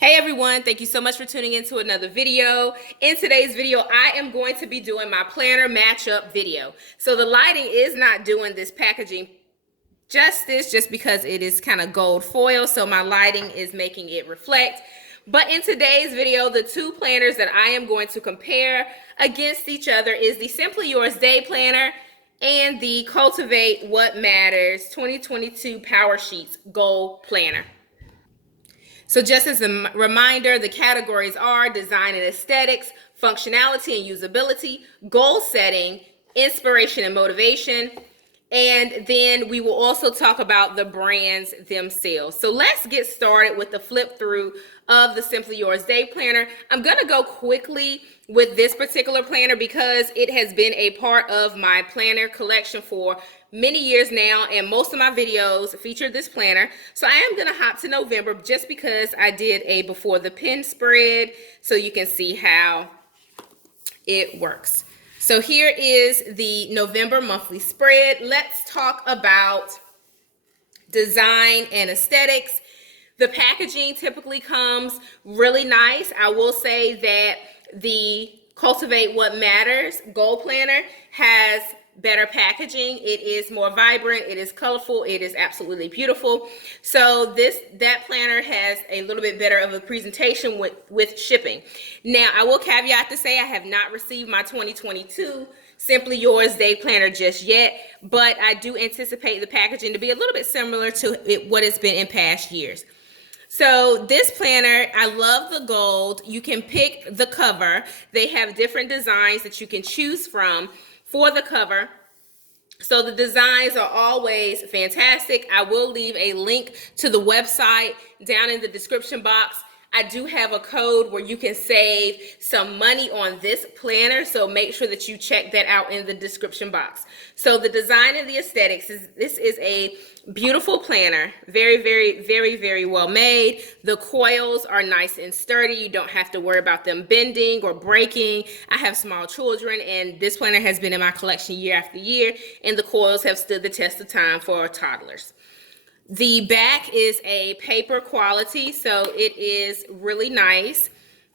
Hey everyone, thank you so much for tuning into another video. In today's video, I am going to be doing my planner matchup video. So the lighting is not doing this packaging justice just because it is kind of gold foil, so my lighting is making it reflect. But in today's video, the two planners that I am going to compare against each other is the Simply Yours Day Planner and the Cultivate What Matters 2022 Powersheets Gold Planner. So just as a reminder, the categories are design and aesthetics, functionality and usability, goal setting, inspiration and motivation, and then we will also talk about the brands themselves. So let's get started with the flip through of the Simply Yours Day Planner. I'm going to go quickly with this particular planner because it has been a part of my planner collection for many years now, and most of my videos feature this planner. So I am going to hop to November just because I did a before the pen spread so you can see how it works. So here is the November monthly spread. Let's talk about design and aesthetics. The packaging typically comes really nice. I will say that the Cultivate What Matters Gold Planner has better packaging. It is more vibrant, it is colorful, it is absolutely beautiful. So that planner has a little bit better of a presentation with shipping. Now I will caveat to say I have not received my 2022 Simply Yours Day Planner just yet, but I do anticipate the packaging to be a little bit similar to what it's been in past years. So this planner, I love the gold. You can pick the cover. They have different designs that you can choose from for the cover. So the designs are always fantastic. I will leave a link to the website down in the description box. I do have a code where you can save some money on this planner, so make sure that you check that out in the description box. So the design and the aesthetics this is a beautiful planner, very, very, very, very well made. The coils are nice and sturdy. You don't have to worry about them bending or breaking. I have small children, and this planner has been in my collection year after year, and the coils have stood the test of time for toddlers. The back is a paper quality, so it is really nice.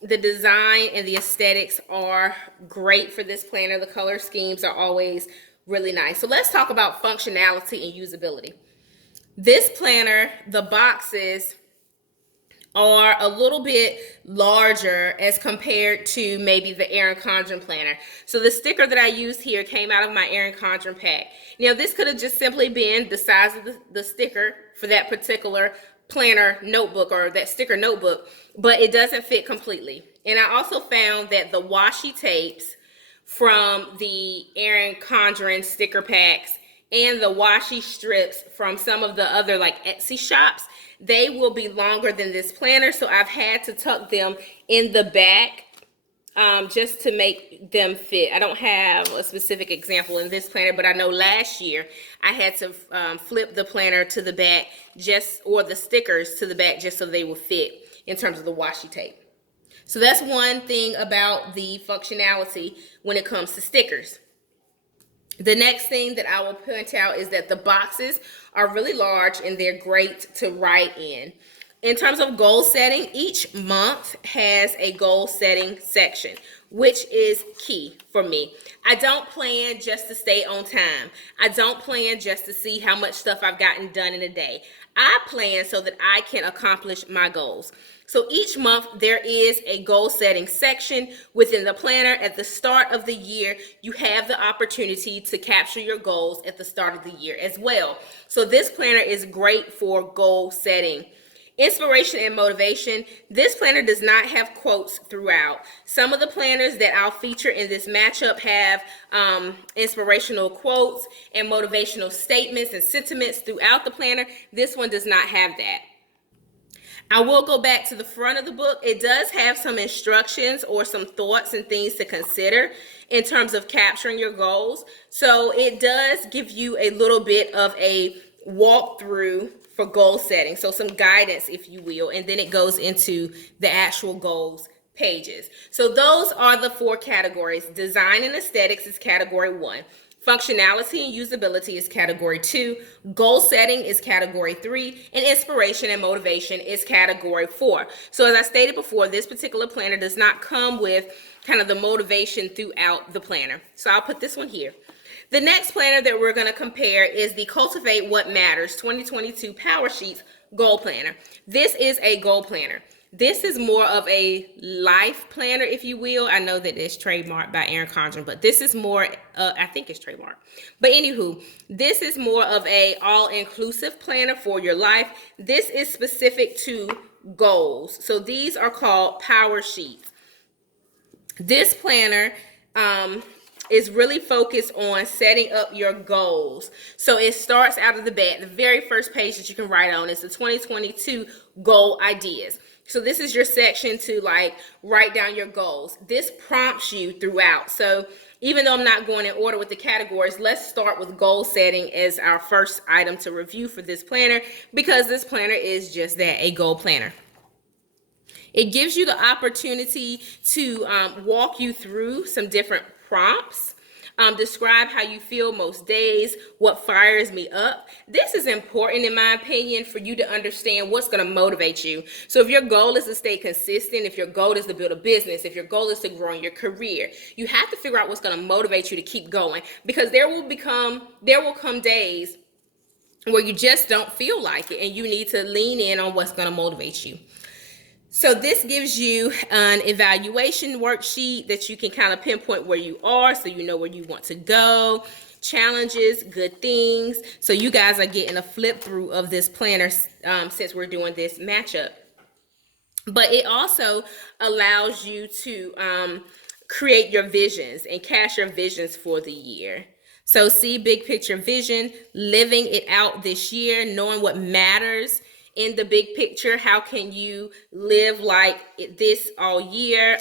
The design and the aesthetics are great for this planner. The color schemes are always really nice. So let's talk about functionality and usability. This planner, the boxes are a little bit larger as compared to maybe the Erin Condren planner. So the sticker that I used here came out of my Erin Condren pack. Now this could have just simply been the size of the sticker for that particular planner notebook or that sticker notebook, but it doesn't fit completely. And I also found that the washi tapes from the Erin Condren sticker packs and the washi strips from some of the other like Etsy shops, they will be longer than this planner, so I've had to tuck them in the back just to make them fit. I don't have a specific example in this planner, but I know last year I had to flip the planner to the back or the stickers to the back just so they would fit in terms of the washi tape. So that's one thing about the functionality when it comes to stickers. The next thing that I will point out is that the boxes are really large and they're great to write in. In terms of goal setting, each month has a goal setting section, which is key for me. I don't plan just to stay on time. I don't plan just to see how much stuff I've gotten done in a day. I plan so that I can accomplish my goals. So each month there is a goal setting section within the planner. At the start of the year, you have the opportunity to capture your goals at the start of the year as well. So this planner is great for goal setting. Inspiration and motivation. This planner does not have quotes throughout. Some of the planners that I'll feature in this matchup have inspirational quotes and motivational statements and sentiments throughout the planner. This one does not have that. I will go back to the front of the book. It does have some instructions or some thoughts and things to consider in terms of capturing your goals. So it does give you a little bit of a walkthrough for goal setting. So some guidance, if you will, and then it goes into the actual goals pages. So those are the four categories. Design and aesthetics is category 1. Functionality and usability is category 2. Goal setting is category 3. And inspiration and motivation is category 4. So as I stated before, this particular planner does not come with kind of the motivation throughout the planner. So I'll put this one here. The next planner that we're going to compare is the Cultivate What Matters 2022 Powersheets Goal Planner. This is a goal planner. This is more of a life planner, if you will. I know that it's trademarked by Aaron Condren, but this is more, I think it's trademarked. But anywho, this is more of a all-inclusive planner for your life. This is specific to goals. So these are called Powersheets. This planner is really focused on setting up your goals. So it starts out of the bat. The very first page that you can write on is the 2022 goal ideas. So this is your section to like write down your goals. This prompts you throughout. So even though I'm not going in order with the categories, let's start with goal setting as our first item to review for this planner, because this planner is just that, a goal planner. It gives you the opportunity to walk you through some different prompts. Describe how you feel most days, what fires me up. This is important, in my opinion, for you to understand what's going to motivate you. So if your goal is to stay consistent, if your goal is to build a business, if your goal is to grow in your career, you have to figure out what's going to motivate you to keep going, because there will come days where you just don't feel like it, and you need to lean in on what's going to motivate you. So this gives you an evaluation worksheet that you can kind of pinpoint where you are, so you know where you want to go. Challenges, good things. So you guys are getting a flip through of this planner since we're doing this matchup. But it also allows you to create your visions and cast your visions for the year. So see big picture vision, living it out this year, knowing what matters in the big picture. How can you live like this all year?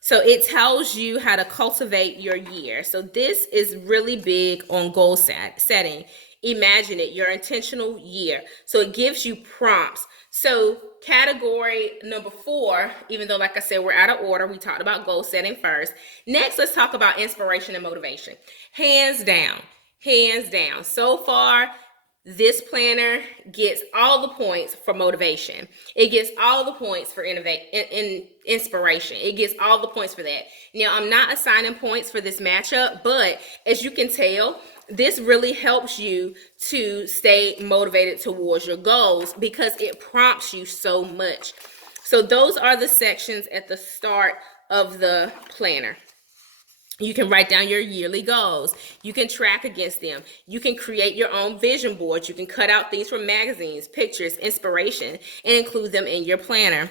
So it tells you how to cultivate your year. So this is really big on goal setting. Imagine it, your intentional year. So it gives you prompts. So category number 4, even though, like I said, we're out of order, we talked about goal setting first. Next, let's talk about inspiration and motivation. Hands down. So far, this planner gets all the points for motivation. It gets all the points for inspiration. It gets all the points for that. Now, I'm not assigning points for this matchup, but as you can tell, this really helps you to stay motivated towards your goals because it prompts you so much. So those are the sections at the start of the planner. You can write down your yearly goals. You can track against them. You can create your own vision boards. You can cut out things from magazines, pictures, inspiration, and include them in your planner.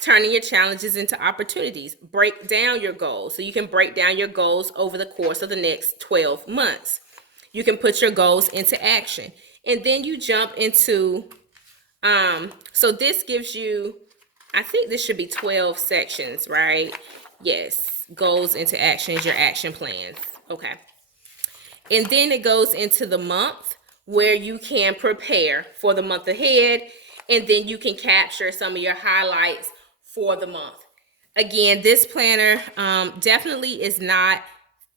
Turning your challenges into opportunities. Break down your goals. So you can break down your goals over the course of the next 12 months. You can put your goals into action. And then you jump into, so this gives you, I think this should be 12 sections, right? Yes. Goals into actions, your action plans. Okay. And then it goes into the month where you can prepare for the month ahead, and then you can capture some of your highlights for the month. Again, this planner definitely is not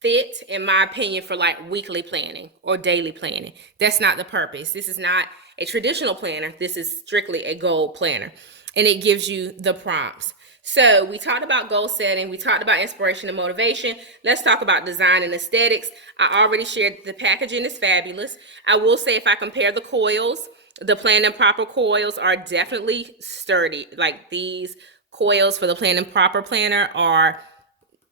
fit, in my opinion, for like weekly planning or daily planning. That's not the purpose. This is not a traditional planner. This is strictly a goal planner, and it gives you the prompts. So we talked about goal setting. We talked about inspiration and motivation. Let's talk about design and aesthetics. I already shared the packaging is fabulous. I will say, if I compare the coils, the Planned and Proper coils are definitely sturdy. Like these coils for the Planned and Proper planner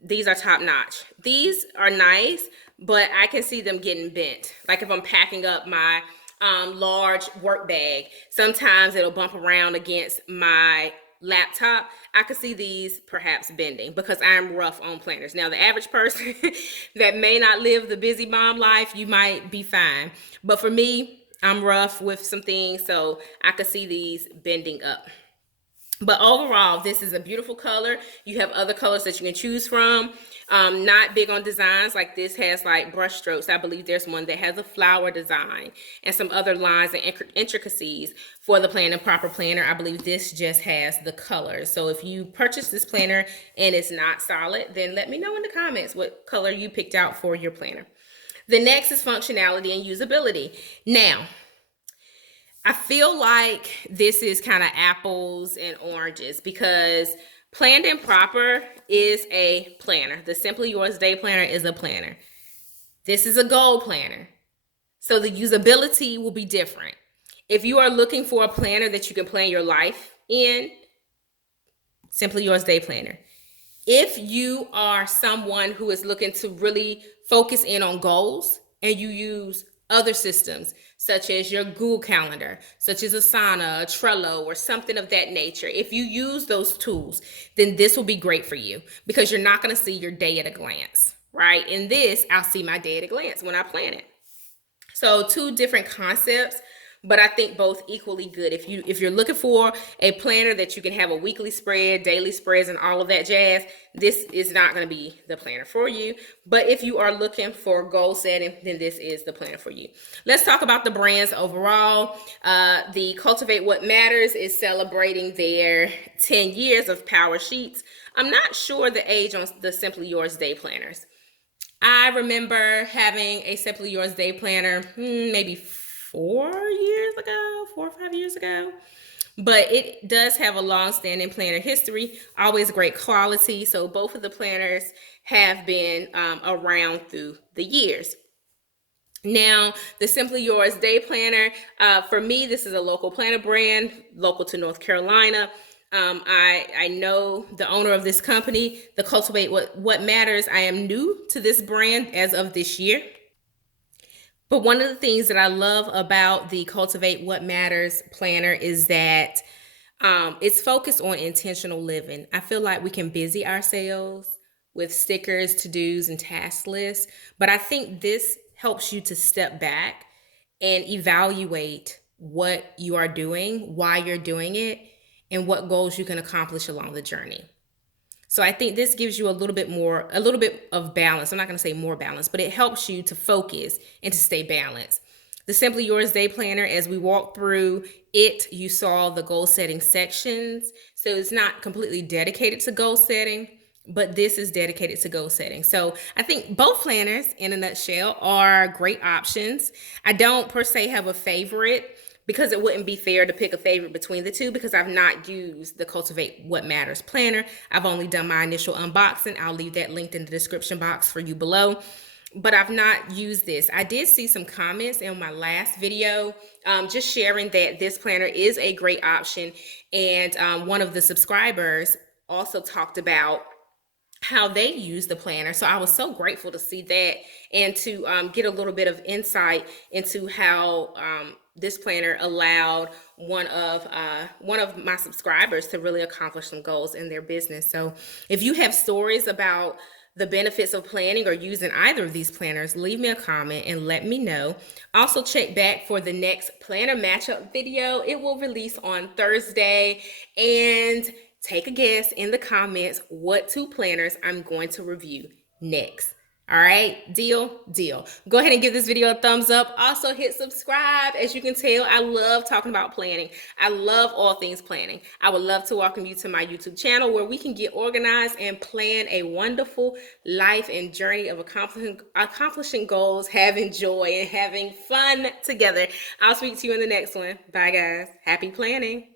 these are top notch. These are nice, but I can see them getting bent. Like if I'm packing up my large work bag, sometimes it'll bump around against my laptop. I could see these perhaps bending because I'm rough on planners. Now, the average person that may not live the busy mom life, you might be fine. But for me, I'm rough with some things, so I could see these bending up. But overall, this is a beautiful color. You have other colors that you can choose from. Not big on designs. Like this has like brush strokes. I believe there's one that has a flower design and some other lines and intricacies for the Plan and Proper planner. I believe this just has the colors. So if you purchase this planner and it's not solid, then let me know in the comments what color you picked out for your planner. The next is functionality and usability. Now, I feel like this is kind of apples and oranges because Planned and Proper is a planner. The Simply Yours Day Planner is a planner. This is a goal planner. So the usability will be different. If you are looking for a planner that you can plan your life in, Simply Yours Day Planner. If you are someone who is looking to really focus in on goals and you use other systems such as your Google Calendar, such as Asana, Trello, or something of that nature, if you use those tools, then this will be great for you because you're not going to see your day at a glance, right? In this, I'll see my day at a glance when I plan it. So two different concepts, but I think both equally good. If you're looking for a planner that you can have a weekly spread, daily spreads, and all of that jazz, this is not going to be the planner for you. But if you are looking for goal setting, then this is the planner for you. Let's talk about the brands overall. The Cultivate What Matters is celebrating their 10 years of Powersheets. I'm not sure the age on the Simply Yours Day planners. I remember having a Simply Yours Day planner maybe 4 or 5 years ago. But it does have a long-standing planner history, always great quality. So both of the planners have been around through the years. Now, the Simply Yours Day Planner, for me, this is a local planner brand, local to North Carolina. I know the owner of this company, the Cultivate What Matters. I am new to this brand as of this year. But one of the things that I love about the Cultivate What Matters planner is that it's focused on intentional living. I feel like we can busy ourselves with stickers, to-dos, and task lists, but I think this helps you to step back and evaluate what you are doing, why you're doing it, and what goals you can accomplish along the journey. So I think this gives you a little bit of balance. I'm not going to say more balance, but it helps you to focus and to stay balanced. The Simply Yours Day Planner, as we walked through it, you saw the goal setting sections. So it's not completely dedicated to goal setting, but this is dedicated to goal setting. So I think both planners, in a nutshell, are great options. I don't per se have a favorite because it wouldn't be fair to pick a favorite between the two because I've not used the Cultivate What Matters planner. I've only done my initial unboxing. I'll leave that linked in the description box for you below. But I've not used this. I did see some comments in my last video just sharing that this planner is a great option. And one of the subscribers also talked about how they use the planner. So I was so grateful to see that and to get a little bit of insight into how this planner allowed one of my subscribers to really accomplish some goals in their business. So if you have stories about the benefits of planning or using either of these planners, leave me a comment and let me know. Also check back for the next planner matchup video. It will release on Thursday, and take a guess in the comments what two planners I'm going to review next. All right, deal. Go ahead and give this video a thumbs up. Also hit subscribe. As you can tell, I love talking about planning. I love all things planning. I would love to welcome you to my YouTube channel where we can get organized and plan a wonderful life and journey of accomplishing goals, having joy, and having fun together. I'll speak to you in the next one. Bye, guys. Happy planning.